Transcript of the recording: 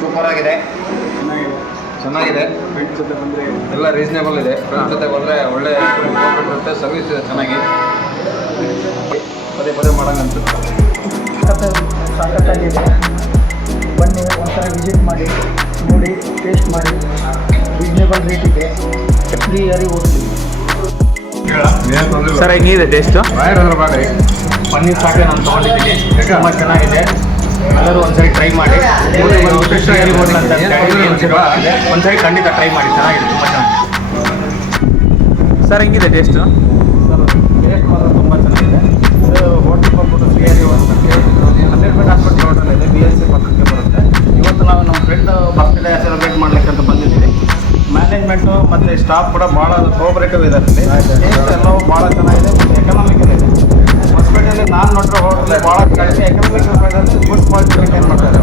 Super ಆಗಿದೆ, ಚೆನ್ನಾಗಿದೆ. Friends ಜೊತೆ ಬಂದರೆ ಎಲ್ಲ ರೀಸನೇಬಲ್ ಇದೆ. ಫ್ರೆಂಡ್ಸ್ ಜೊತೆ ಬಂದರೆ ಒಳ್ಳೆ ಇರುತ್ತೆ, ಸರ್ವಿಸ್ ಇದೆ ಚೆನ್ನಾಗಿ, ಪದೇ ಪದೇ ಮಾಡೋಂಗಂತ ಸಾಕತ್ತಾಗಿದೆ. ಬನ್ನಿ ಒಂದ್ಸಲ ವಿಸಿಟ್ ಮಾಡಿ, ನೋಡಿ, ಟೇಸ್ಟ್ ಮಾಡಿ. ರೀಸನೇಬಲ್ ರೇಟ್ ಇದೆ. ಫ್ರೀ ಯಾರಿಗೆ ಹೋಗ್ತೀವಿ ಸರ್. ಹೆಂಗಿದೆ ಟೇಸ್ಟು? ಮಾಡಿ ಪನ್ನೀರ್ ಸಾಕೆ ನಾನು ತೊಗೊಂಡಿದ್ದೀನಿ, ತುಂಬ ಚೆನ್ನಾಗಿದೆ. ಎಲ್ಲರೂ ಒಂದ್ಸರಿ ಟ್ರೈ ಮಾಡಿ. ಒಂದ್ಸರಿ ಖಂಡಿತ ಟ್ರೈ ಮಾಡಿ, ಚೆನ್ನಾಗಿದೆ, ತುಂಬ ಚೆನ್ನಾಗಿದೆ. ಸರ್ ಹೆಂಗಿದೆ ಟೇಸ್ಟು? ಸರ್ ಟೇಸ್ಟ್ ಮಾತ್ರ ತುಂಬ ಚೆನ್ನಾಗಿದೆ. ಇದು ಹೋಟೆಲ್ ಬಂದ್ಬಿಟ್ಟು ಶ್ರೀಹರಿ ಅಮೀರ್ಪೇಟ್ ಹಾಸ್ಪಿಟಲ್ ಹೋಟೆಲ್ ಇದೆ, BSC ಪಕ್ಕಕ್ಕೆ ಬರುತ್ತೆ. ಇವತ್ತು ನಾವು ನಮ್ಮ ಫ್ರೆಂಡ್ ಬರ್ತ್ಡೇ ಸೆಲೆಬ್ರೇಟ್ ಮಾಡ್ಲಿಕ್ಕೆ ಅಂತ ಬಂದಿದ್ದೀವಿ. ಮ್ಯಾನೇಜ್ಮೆಂಟು ಮತ್ತು ಸ್ಟಾಫ್ ಕೂಡ ಭಾಳ ಕೋಆಪರೇಟಿವ್ ಇದ್ದಾರೆ. ಟೇಸ್ಟ್ ಎಲ್ಲವೂ ಭಾಳ ಚೆನ್ನಾಗಿದೆ ಮತ್ತು ಎಕನಾಮಿಕಲ್ ಇದೆ. ಹೊಸಪೇಟೆಯಲ್ಲಿ ನಾನು ನೋಡಿರೋ ಹೋಟೆಲ್ ಭಾಳ ಕಡಿಮೆ ಎಕನಾಮಿಕಲ್ ಪ್ರೈಸಲ್ಲಿ ಗುಡ್ ಕ್ವಾಲಿಟಿ ಮೇಂಟೈನ್ ಮಾಡ್ತಾರೆ.